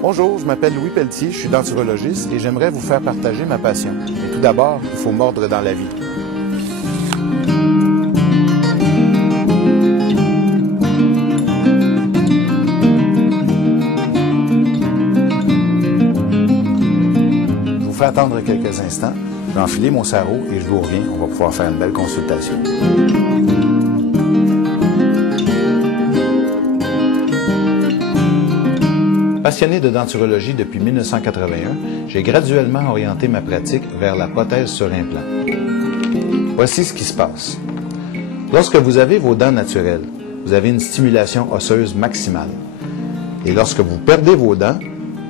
Bonjour, je m'appelle Louis Pelletier, je suis denturologiste et j'aimerais vous faire partager ma passion. Mais tout d'abord, il faut mordre dans la vie. Je vous fais attendre quelques instants, je vais enfiler mon sarrau et je vous reviens, on va pouvoir faire une belle consultation. Passionné de denturologie depuis 1981, j'ai graduellement orienté ma pratique vers la prothèse sur implant. Voici ce qui se passe. Lorsque vous avez vos dents naturelles, vous avez une stimulation osseuse maximale. Et lorsque vous perdez vos dents,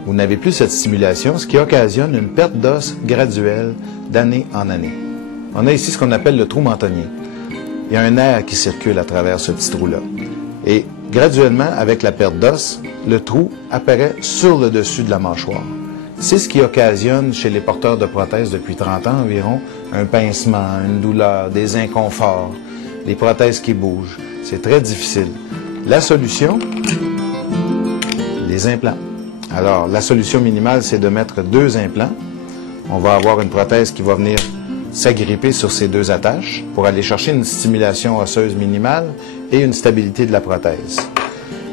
vous n'avez plus cette stimulation, ce qui occasionne une perte d'os graduelle d'année en année. On a ici ce qu'on appelle le trou mentonnier. Il y a un air qui circule à travers ce petit trou-là. Et graduellement, avec la perte d'os, le trou apparaît sur le dessus de la mâchoire. C'est ce qui occasionne chez les porteurs de prothèses depuis 30 ans environ un pincement, une douleur, des inconforts, les prothèses qui bougent. C'est très difficile. La solution, les implants. Alors, la solution minimale, c'est de mettre 2 implants. On va avoir une prothèse qui va venir s'agripper sur ces 2 attaches pour aller chercher une stimulation osseuse minimale et une stabilité de la prothèse.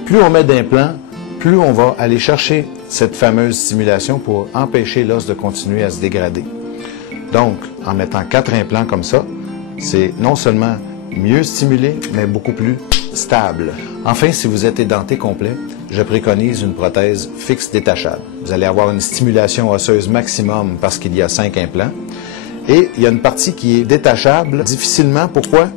Plus on met d'implants, plus on va aller chercher cette fameuse stimulation pour empêcher l'os de continuer à se dégrader. Donc, en mettant 4 implants comme ça, c'est non seulement mieux stimulé, mais beaucoup plus stable. Enfin, si vous êtes édenté complet, je préconise une prothèse fixe détachable. Vous allez avoir une stimulation osseuse maximum parce qu'il y a 5 implants. Et il y a une partie qui est détachable difficilement. Pourquoi?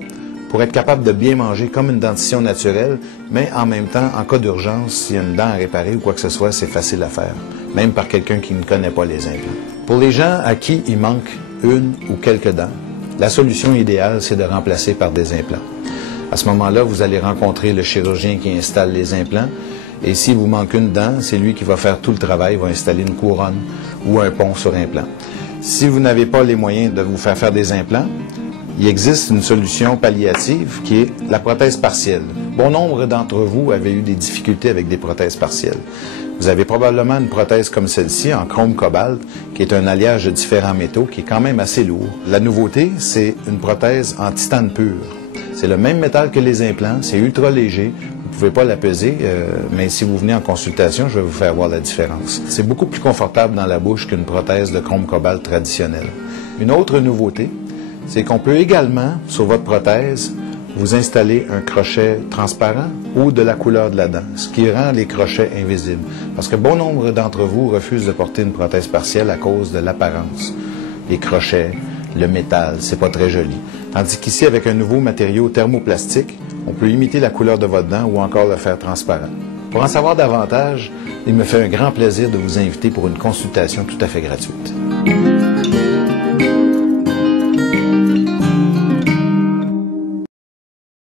Pour être capable de bien manger comme une dentition naturelle, mais en même temps, en cas d'urgence, s'il y a une dent à réparer ou quoi que ce soit, c'est facile à faire, même par quelqu'un qui ne connaît pas les implants. Pour les gens à qui il manque une ou quelques dents, la solution idéale, c'est de remplacer par des implants. À ce moment-là, vous allez rencontrer le chirurgien qui installe les implants, et s'il vous manque une dent, c'est lui qui va faire tout le travail, il va installer une couronne ou un pont sur implant. Si vous n'avez pas les moyens de vous faire des implants, il existe une solution palliative qui est la prothèse partielle. Bon nombre d'entre vous avaient eu des difficultés avec des prothèses partielles. Vous avez probablement une prothèse comme celle-ci en chrome cobalt, qui est un alliage de différents métaux, qui est quand même assez lourd. La nouveauté, c'est une prothèse en titane pur. C'est le même métal que les implants, c'est ultra léger. Vous ne pouvez pas la peser, mais si vous venez en consultation, je vais vous faire voir la différence. C'est beaucoup plus confortable dans la bouche qu'une prothèse de chrome cobalt traditionnelle. Une autre nouveauté, c'est qu'on peut également, sur votre prothèse, vous installer un crochet transparent ou de la couleur de la dent, ce qui rend les crochets invisibles. Parce que bon nombre d'entre vous refusent de porter une prothèse partielle à cause de l'apparence. Les crochets, le métal, c'est pas très joli. Tandis qu'ici, avec un nouveau matériau thermoplastique, on peut imiter la couleur de votre dent ou encore le faire transparent. Pour en savoir davantage, il me fait un grand plaisir de vous inviter pour une consultation tout à fait gratuite.